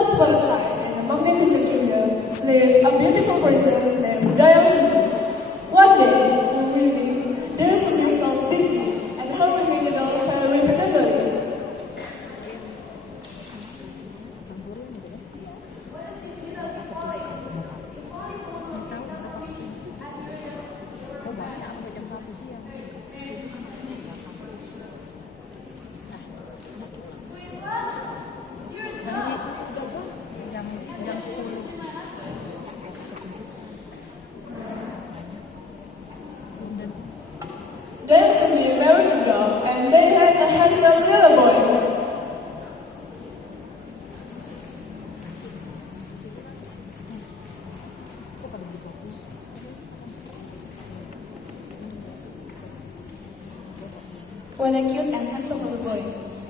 Once upon a time, in a magnificent kingdom, lived a beautiful princess named Dayang Sumi. One day, while living, Dayang Sumi felt dizzy and her breathing fell repeatedly. Dayang Sumi married the dog and they had a handsome little boy. What a cute and handsome little boy.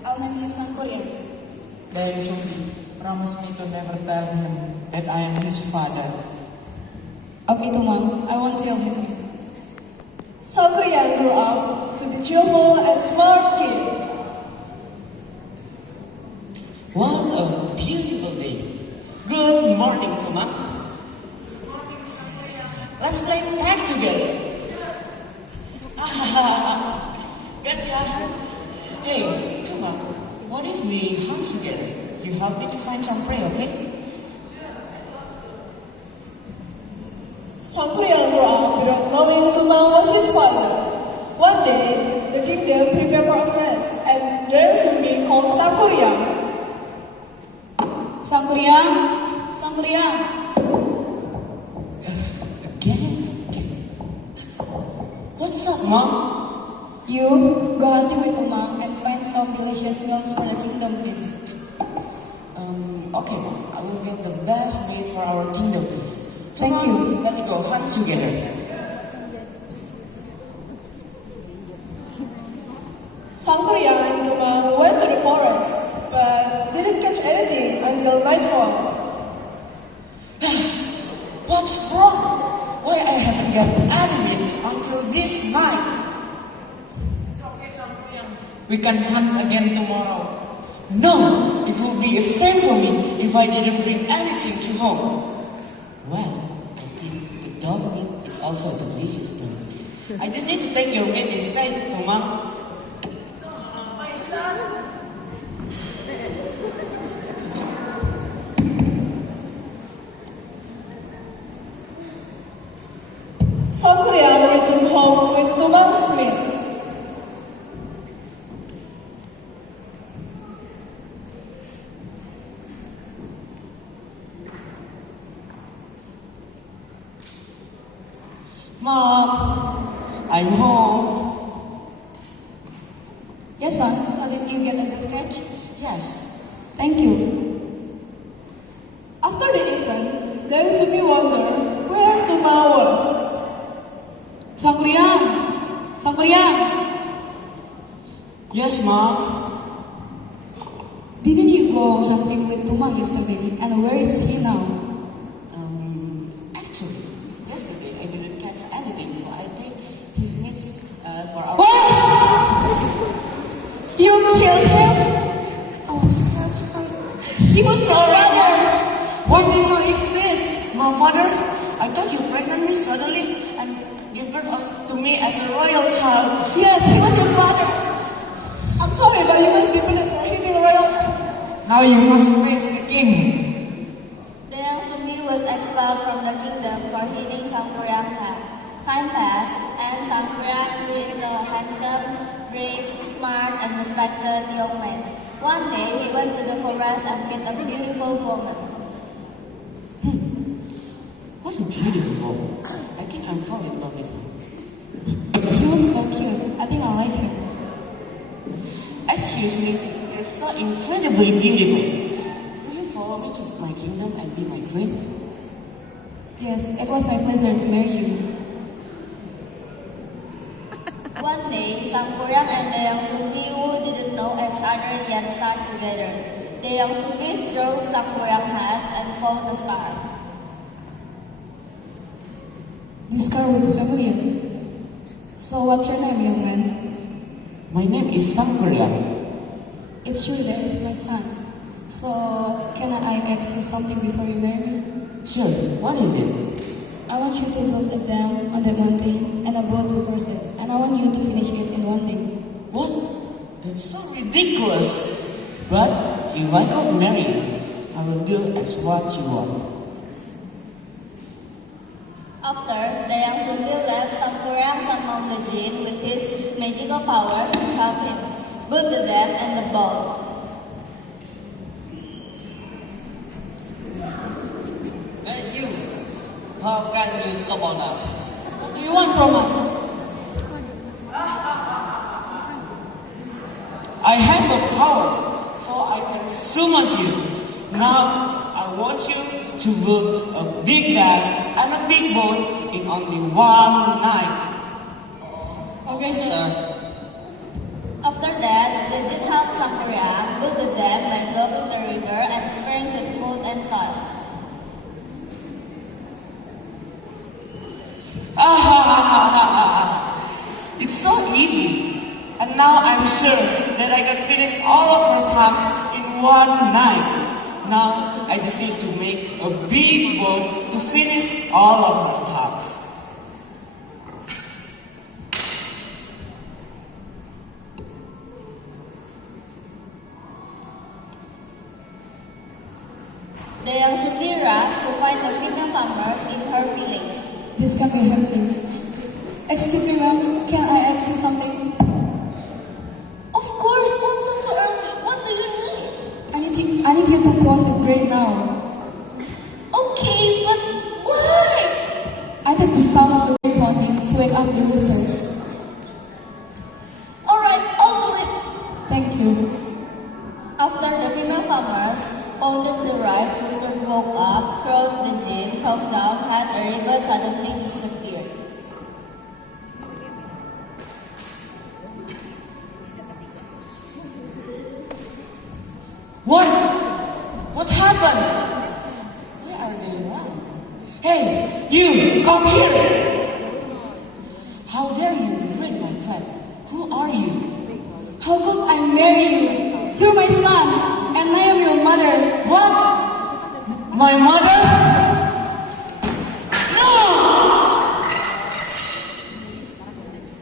I'll name you Sangkuriang. Dayang Sumi, promise me to never tell him that I am his father. Okay, Tuma, I won't tell him. Sangkuriang grew up to be cheerful and smart kid. What a beautiful day. Good morning, Toma. Let's play tag together. Gotcha. Hey, Toma, what if we hunt together? You help me to find some prey, okay? Sangkuriang grew up without knowing Tumang was his father. One day, the kingdom prepared for a feast, and Dayang Sumi called Sangkuriang. Sangkuriang! Sangkuriang! Again? What's up, Mom? You go hunting with Tuma and find some delicious meals for the kingdom feast. Okay, Mom. I will get the best meat for our kingdom feast. Thank Toma, you. Let's go hunt together. Sangkuriang and Tumang went to the forest, but didn't catch anything until nightfall. What's wrong? Why I haven't got any meat until this night? We can hunt again tomorrow. No, it would be a shame for me if I didn't bring anything to home. Well, I think the dog meat is also delicious too. I just need to take your meat instead, Toma. My son! Sangkuriang returned home with Tumang's meat. Mom, I'm home. Yes, son. So did you get a good catch? Yes. Thank you. After the event, Dayang Sumi wondered where Tumang was. Sangkuriang! Sangkuriang! Yes, Mom. Didn't you go hunting with Tumang yesterday? And where is he now? Actually, yesterday I didn't catch anything, so I think his meat's for our. What? You killed him? I was not sorry. He was your brother! Why did you exist? My father, I thought you pregnant me suddenly and give birth to me as a royal child. Yes, he was your father. I'm sorry, but you must be punished for hitting a royal child. Now you must face the king. Dayang Sumi was expelled from the kingdom for hitting Sangkuriang head. Time passed, and Sangkuriang grew into a handsome, brave, smart, and respected young man. One day, he went to the forest and met a beautiful woman. What a beautiful woman. I think I'm falling in love with him. He looks so cute. I think I like him. Excuse me, you're so incredibly beautiful. Will you follow me to my kingdom and be my queen? Yes, it was my pleasure to marry you. One day, Sangkuriang and Dayang Sumi, who didn't know each other yet, sat together. Dayang Sumi stroked Sangkuriang's head and found a scar. This car looks familiar. So what's your name, young man? My name is Sangkuriang. It's true that it's my son. So, can I ask you something before you marry me? Sure, what is it? I want you to build a dam on the mountain and a boat to cross it. And I want you to finish it in one day. What? That's so ridiculous. But if I got married, I will do as what you want. After, Dayang Sumbi left Sampurang Samong the Jin with his magical powers to help him build the dam and the boat. And you, how can you summon us? What do you want from us? I have a power, so I can summon you. Now, I want you to build a big dam and a big boat in only one night. Okay, sir. After that, the Jin helped Sampurang build the dam by building the river and springs with food and salt. It's so easy. And now I'm sure that I can finish all of her tasks in one night. Now I just need to make a big boat to finish all of her tasks. Dayang Sumbi rushed to find the female farmers in her village. This can't be happening. Excuse me, ma'am. Can I ask you something? Of course, what's up so early? What do you need? I need you to plant the grain now. Okay, but why? I need the sound of the grain planting to wake up the roosters. Alright, I'll do it. Thank you. After the female farmers pounded the rice, rooster woke up, crowed the Jin, talked down, had a river suddenly disappeared. What? What's happened? Where are they now? Hey, you, come here! How dare you ruin my plan? Who are you? How could I marry you? You're my son, and I am your mother. What? My mother? No!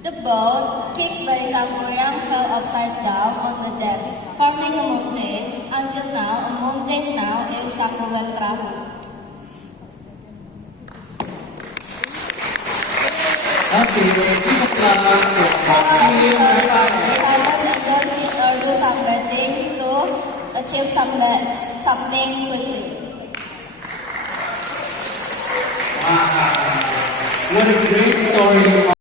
The boat, kicked by Sampurang, fell upside down on the deck, forming a mountain. Until now, a mountain now is Sakuwan Perahu. Farmers indulge in or do sunbathing to achieve something quickly. What a great story.